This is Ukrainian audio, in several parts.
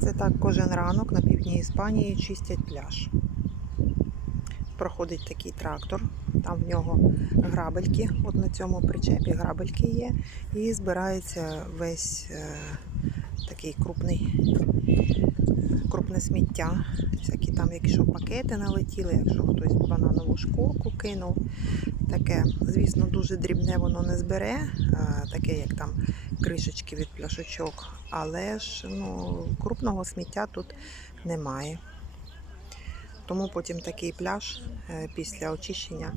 Це так кожен ранок на півдні Іспанії чистять пляж. Проходить такий трактор, там в нього грабельки, от на цьому причепі грабельки є, і збирається весь е, такий крупний, крупне сміття. Всякі там, якщо пакети налетіли, якщо хтось бананову шкурку кинув. Таке, звісно, дуже дрібне воно не збере, таке як там кришечки від пляшечок, але ж ну, крупного сміття тут немає. Тому потім такий пляж е, після очищення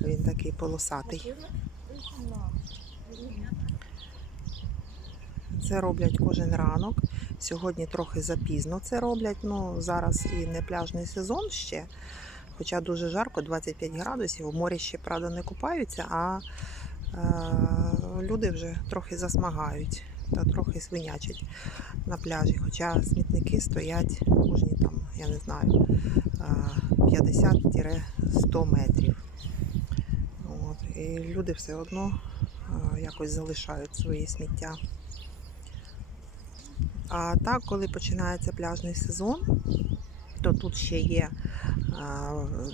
він такий полосатий. Це роблять кожен ранок. Сьогодні трохи запізно це роблять. Ну, зараз і не пляжний сезон ще. Хоча дуже жарко, 25 градусів. У морі ще, правда, не купаються, а е, люди вже трохи засмагають та трохи свинячать на пляжі. Хоча смітники стоять кожні там, я не знаю, е, 50-100 метрів. От. І люди все одно е, якось залишають свої сміття. А так, коли починається пляжний сезон, то тут ще є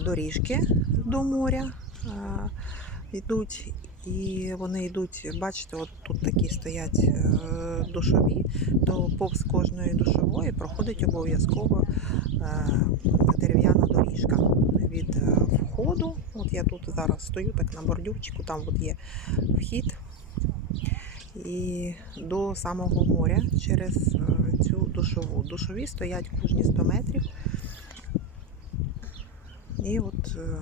доріжки до моря йдуть. І вони йдуть, бачите, от тут такі стоять е, душові, то повз кожної душової проходить обов'язково е, дерев'яна доріжка від е, входу. От я тут зараз стою так на бордюрчику, там от є вхід і до самого моря через цю душову. Душові стоять кожні 100 метрів. І от е,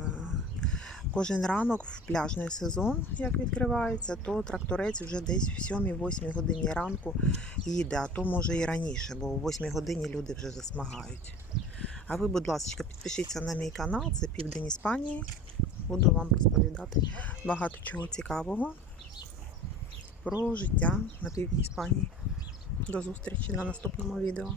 кожен ранок в пляжний сезон, як відкривається, то тракторець вже десь в 7-8 годині ранку їде, а то може і раніше, бо о 8 годині люди вже засмагають. А ви, будь ласка, підпишіться на мій канал, це Південь Іспанії. Буду вам розповідати багато чого цікавого про життя на півдні Іспанії. До зустрічі на наступному відео.